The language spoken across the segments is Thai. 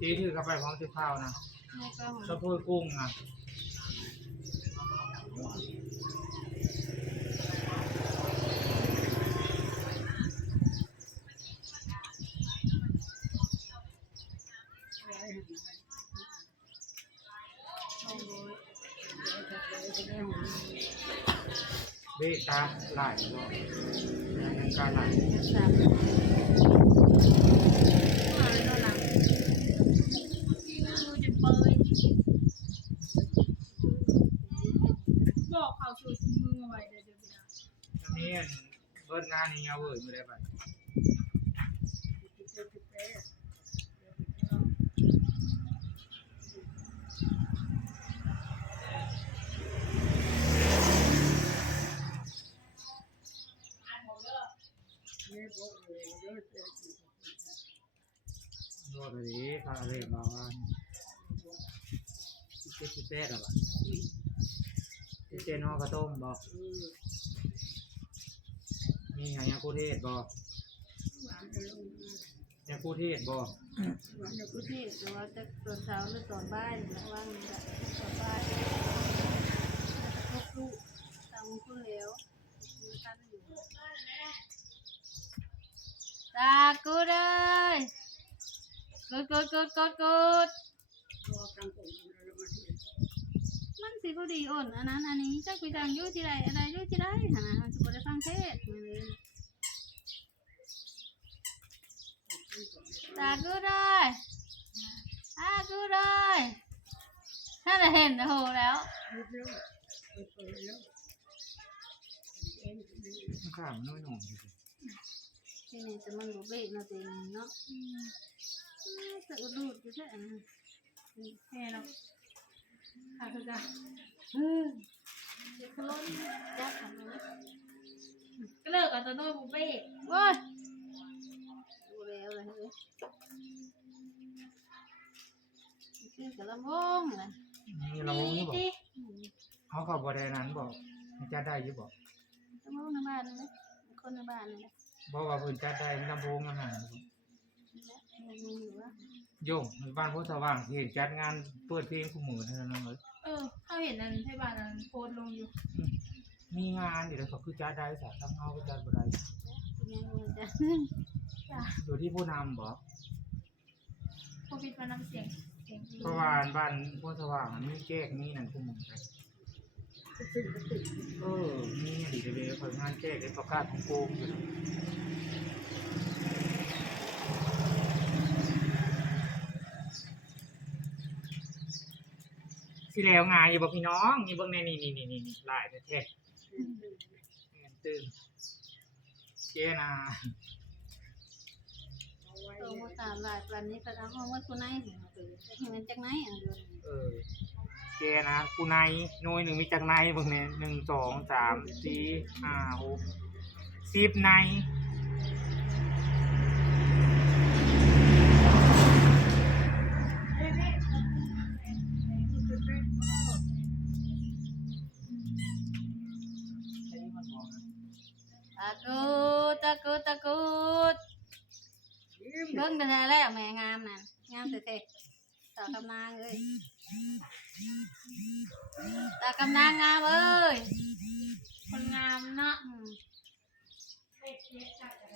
ตีถือกลับไปพร้อมที่ข้าวนะแม่ก็หัวสะโพกกุ้งอะเบตาหลายรอบยังการหลาย สามมาแล้วหลังดูจะเปยบอกเขาชูมือมาไว้เดี๋ยวเดี๋ยว อันนี้อัน เบิร์ดงานนี้เอาเว้ยไม่ได้ไปโดดเลยดิข้าวอะไรมาว่าเจ๊เจ๊หรอวะเจ๊เจ๊นอกระต้มบอก มีไงยาคูเทศบอกยาคูเทศบอกวันเดี๋ยวกูที่แต่ว่าจะตอนเช้าหรือตอนบ่ายหรือว่ามันจะตอนบ่ายลูกลูกตามคุณแล้วมีกันอยู่ตากูเลยกดกดกดกดกดมั มันสิพอดีอ่อนอันนั้นอันนี้จ้าคุยทางยู่ที่ไรอะไรยู่ที่ไรหาจะบ่ได้ฟังเทศมาเลยตากูเลยตากูเลยถ้าจะเห็นโอ้โหแล้วข้ามน้อยหน่อยที่นี่จะมันบ่เบะเนาะตัวเองเนาะอืมจะอุดรูดอยู่แท้นแค่เนาะ ค่ะคือจ้ะเออเด็กขลุ่นจักทำเลยก็เลิกกับตัวโน้ตบุฟเฟ่ต์โอ้ยดูแล้วเลยเฮ้ยคือกระลำวงเลยนี่เรานี่บอกดิอืมเขาเขาบอได้นั้นบอกจะได้อยี่บอกกระลำวงในบ้านเลยคนในบ้านเลยบอกว่าเพิ่นจะได้ลำโพงอาหารมันมีอยู่ว่า โยงบ้านพุทธสว่างที่จัดงานเปิดเพลงคู่มือเท่านั้นเลยเออเขาเห็นนั้นให้บ้านนั้นโพสต์ลงอยู่มีงานเดี๋ยวเขาคือจัดได้สายทั้งเฮาก็จัดบ่ได้เป็นยังไงจ้ะจ้ะอยู่ที่ผู้นำบอกโควิดมานำเสียงเสียงดีเพราะว่าบ้านพุทธสว่างมันมีแก้กมีนั่นคู่มือกันเออมีดีเดย์ผลงานแก้กได้ประกาศของโกงอยู่ สิแล้วงานอยู่บอกพี่น้องนี่เบิ่งในนี่นี่นี่นี่นี่ลายแท้ๆแม่นตึงเจนาโตมาตามหลายวันนี้ก็ทำเอาไว้คนไหนเห็นไปเห็นจากไหนอะเดือนเออเจนะกูในหน่วยหนึ่งมีจากในเบิ่งเนี่ยหนึ่งสองสามสี่ห้าหกสิบใน ตะกูดตะกูดตะกูดเบิ่งแต่แล้วแม่งามนั่นงามเท่ๆต่อกำนางเอ้ยตากำนางงามเอ้ยคนงามเนาะอืม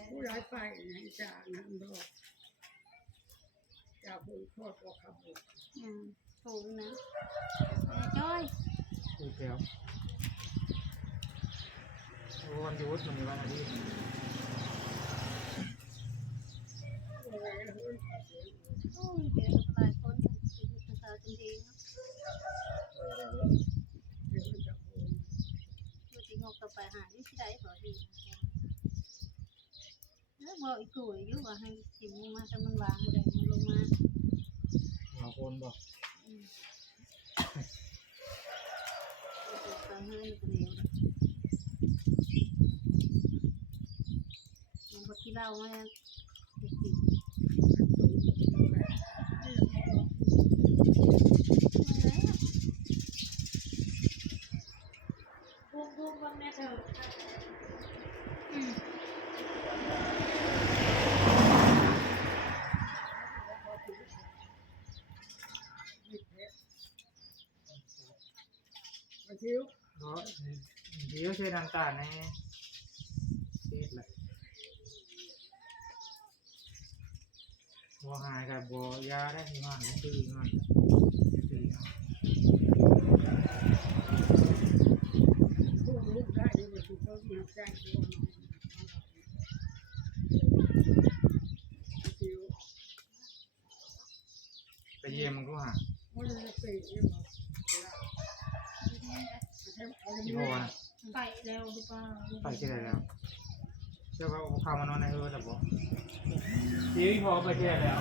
ผู้ร้ายไปในจากน้ำดอกจากบุญโทษก็ขับบุญอืมถูกนะแม่จ้อยคุยแล้วโอ้ วันหยุดมันมีวันอาทิตย์โอ้ยเดี๋ยวหลายคนจะอยู่ภาษาจันทีเนาะเดี๋ยวจะโอนอยู่ที่งกต่อไปหาอยู่ที่ใดพอดีแล้วบอกอีกกูอยู่ว่าให้สิมมาแต่มันวางบ่ได้มันลงมาเราคนบอกตอนเฮือนก็เร็วมันบ่ที่เล่ามาเด็กติดมาแล้ว rau em vuông vuông con nghe thử Đó, thì dưới xe đăng tản này. Chết lại บัวหายกับบัวยาได้ที่มันตื้อมันตื้อเอาผู้ลูกได้ยังไม่ถูกต้องมาแจ้งตัวคิ้วไปเยี่ยมมันก็หามันจะเสียมั้งเอาที่เงิพ่อนะไปแล้วหรือเปล่าไปที่ไหนแล้ว เจ้าว่าเอาข้ามานอนในเออแต่บอกที่พ่อไปที่แล้ว